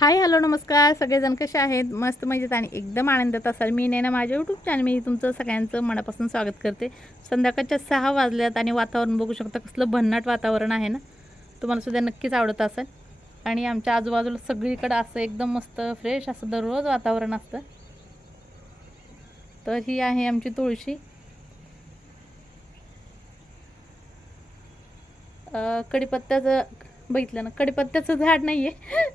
Hi hello नमस्कार. सगळेजण कसे आहेत? मस्त मजेत आणि एकदम आनंदात असाल. मी नैना माझ्या यूट्यूब चॅनल मी तुमचं सगळ्यांचं मनापासून स्वागत करते. संध्याकाळच्या सहा वाजल्यात आणि वातावरण बघू शकता कसलं भन्नाट वातावरण आहे ना? तुम्हाला सुद्धा नक्कीच आवडत असेल. आणि आमच्या आजूबाजूला सगळीकडं असं एकदम मस्त फ्रेश असं दररोज वातावरण असतं. तर ही आहे आमची तुळशी. कडीपत्त्याचं बघितलं ना? कडीपत्त्याचं झाड नाही आहे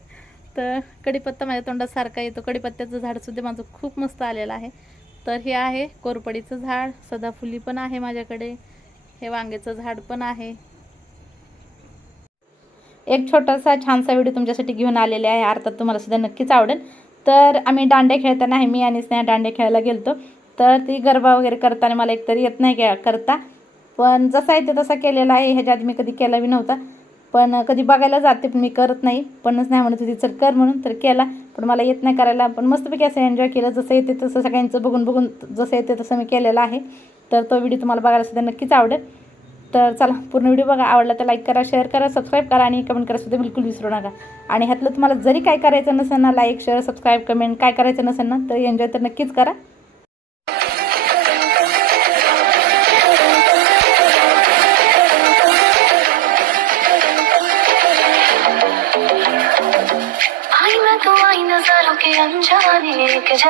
तर कडीपत्ता माझ्या तोंडात सारखा येतो. कडीपत्त्याचं झाडसुद्धा माझं खूप मस्त आलेलं आहे. तर हे आहे कोरपडीचं झाड. सदाफुली पण आहे माझ्याकडे. हे वांग्याचं झाड पण आहे. एक छोटासा छानसा व्हिडिओ तुमच्यासाठी घेऊन आलेले आहे. अर्थात तुम्हाला सुद्धा नक्कीच आवडेल. तर आम्ही दांडे खेळताना आहे. मी आणि स्नेहा दांडे खेळायला गेलतो. तर ती गरबा वगैरे करताना मला एकतरी येत नाही करता. पण जसा येते तसा केलेला आहे. ह्याच्या आधी मी कधी केला बी नव्हता. पण कधी बघायला जाते पण मी करत नाही. पणच नाही म्हणत होती चल कर म्हणून तर केला पण मला येत नाही करायला. पण मस्तपैकी असं एन्जॉय केलं. जसं येते तसं सगळ्यांचं बघून बघून जसं येते तसं मी केलेलं आहे. तर तो व्हिडिओ तुम्हाला बघायला सुद्धा नक्कीच आवडेल. तर चला पूर्ण व्हिडिओ बघा. आवडला तर लाईक करा शेअर करा सबस्क्राईब करा आणि कमेंट करा सुद्धा बिलकुल विसरू नका. आणि ह्यातलं तुम्हाला जरी काय करायचं नसेल ना लाईक शेअर सबस्क्राईब कमेंट काय करायचं नसेल ना तर एन्जॉय तर नक्कीच करा. Yanacağın ilk gece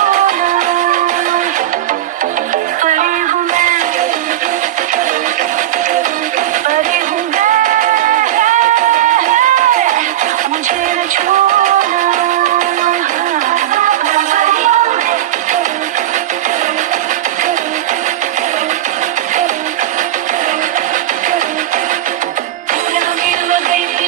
Sunday.